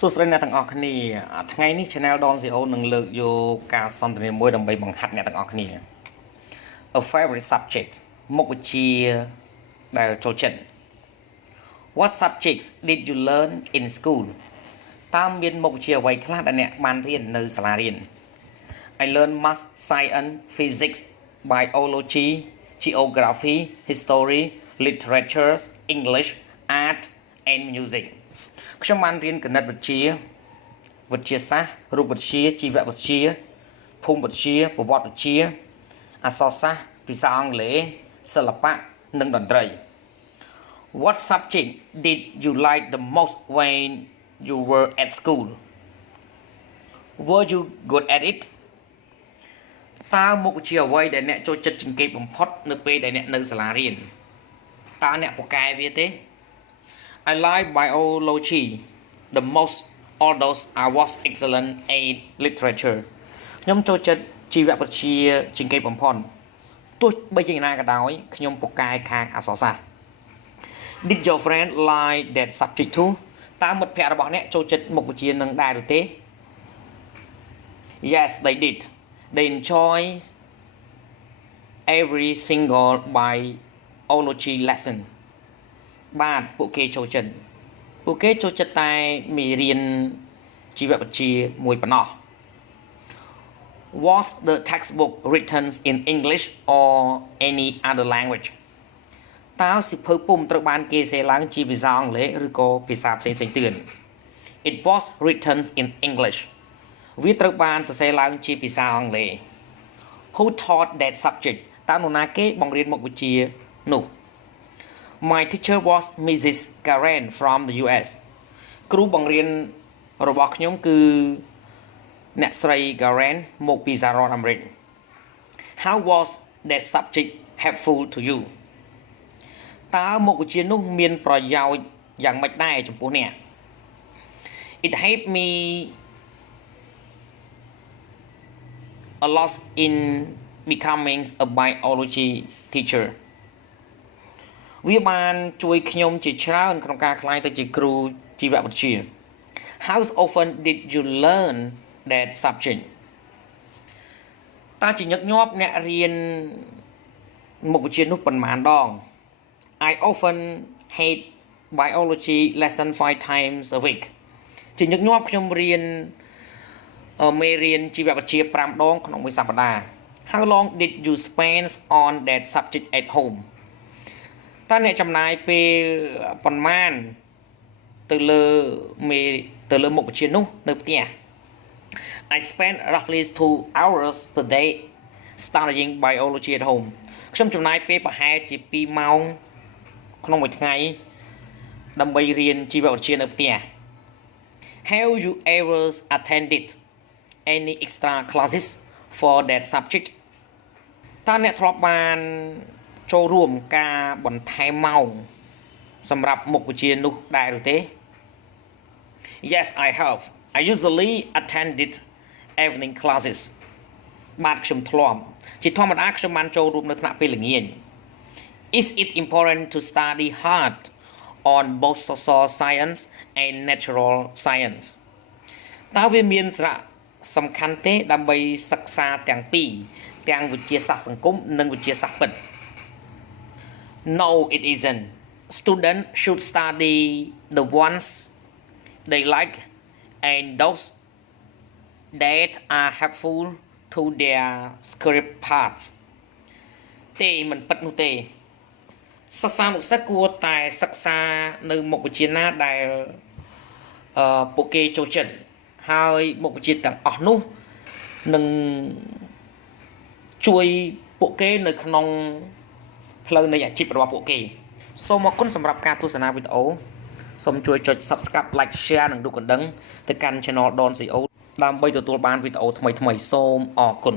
សួស្តីអ្នកទាំងអស់គ្នាថ្ងៃនេះ Channel Don CEO នឹងលើកយកការសន្ទនាមួយដើម្បីបង្ហាត់អ្នកទាំងអស់គ្នា A favorite subject មុខវិជ្ជាដែលចូលចិត្ត What subjects did you learn in school តើមានមុខវិជ្ជាអ្វីខ្លះដែលអ្នកបានរៀននៅសាលារៀន I learned math, science, physics, biology, geography, history, literature, English, art and music ខ្ញុំបានរៀនគណិតវិទ្យាវិទ្យាសាស្ត្ររូបវិទ្យាជីវវិទ្យាភូមិវិទ្យាប្រវត្តិវិទ្យាអក្សរសាស្ត្រភាសាអង់គ្លេសសិល្បៈនិងតន្ត្រី What subject did you like the most when you were at school Were you good at it តើមុខវិជ្ជាអ្វីដែលអ្នកចូលចិត្តជាងគេបំផុតនៅពេលដែលអ្នកនៅសាលារៀនតើអ្នកពូកែវាទេI like biology the most although I was excellent in literature ខ្ញុំចូលចិត្តជីវវិទ្យាជាងគេបំផុតទោះបីជាណាក៏ដោយខ្ញុំពូកែខាងអក្សរសាស្ត្រ Did your friend like that subject too តើមិត្តភ័ក្តិរបស់អ្នកចូលចិត្តមុខវិជ្ជានឹងដែរឬទេ Yes they did they enjoy every single biology lessonបាទពួកគេចូលចិត្តតែមេរៀនជីវវិទ្យាមួយប៉ុណ្ណោះ Was the textbook written in English or any other language តើសៀវភៅពុម្ពត្រូវបានគេសរសេរឡើងជាភាសាអង់គ្លេសឬក៏ភាសាផ្សេងៗទៀត It was written in English វាត្រូវបានសរសេរឡើងជាភាសាអង់គ្លេស Who taught that subject តើនរណាគេបង្រៀនមុខវិជ្ជានោះMy teacher was Mrs. Karen from the US គ្រូបង្រៀនរបស់ខ្ញុំគឺអ្នកស្រី Karen មកពីសហរដ្ឋអាមេរិក How was that subject helpful to you តើមុខវិជ្ជានោះមានប្រយោជន៍យ៉ាងម៉េចដែរចំពោះអ្នក It helped me a lot in becoming a biology teacherវាបានជួយខ្ញុំជាច្រើនក្នុងការក្លាយទៅជាគ្រូជីវវិទ្យា How often did you learn that subject តើជាញឹកញាប់អ្នករៀនមុខវិជ្ជានោះប៉ុន្មានដង I often had biology lesson 5 times a week ជាញឹកញាប់ខ្ញុំរៀនមេរៀនជីវវិទ្យា5ដងក្នុងមួយសប្តាហ៍ How long did you spend on that subject at homeតើអ្នកចំណាយពេលប៉ុន្មានទៅលើមុខវិជ្ជានោះនៅផ្ទះ I spent roughly 2 hours per day studying biology at home ខ្ញុំចំណាយពេលប្រហែលជា2ម៉ោងក្នុងមួយថ្ងៃដើម្បីរៀនជីវវិទ្យានៅផ្ទះ Have you ever attended any extra classes for that subject តើអ្នកធ្លាប់បានចូលរួមការបន្ថែមម៉ោងសម្រាប់មុខវិជ្ជានោះដែរឬទេ Yes I have I usually attended evening classes បាទខ្ញុំធ្លាប់ជាធម្មតាខ្ញុំបានចូលរួមនៅថ្នាក់ពេលល្ងាច Is it important to study hard on both social science and natural science តើវាមានសារៈសំខាន់ទេដើម្បីសិក្សាទាំងពីរទាំងវិទ្យាសាស្ត្រសង្គមនិងវិទ្យាសាស្ត្រពិតNo, it isn't. Students should study the ones they like and those that are helpful to their career paths. ទេមិនពិតនោះទេសិស្សានុសិស្សគួរតែសិក្សានៅមុខវិជ្ជាណាដែលពួកគេចូលចិត្តហើយមុខវិជ្ជាទាំងអស់នោះនឹងជួយពួកគេនៅក្នុងផ្លូវនៃអាជីពរបស់ពួកគេសូមអរគុណសម្រាប់ការទស្សនាវីដេអូសូមជួយចុច Subscribe Like Share និងរូបកណ្ដឹងទៅកាន់ Channel Don CEO ដើម្បីទទួលបានវីដេអូថ្មីៗសូមអរគុណ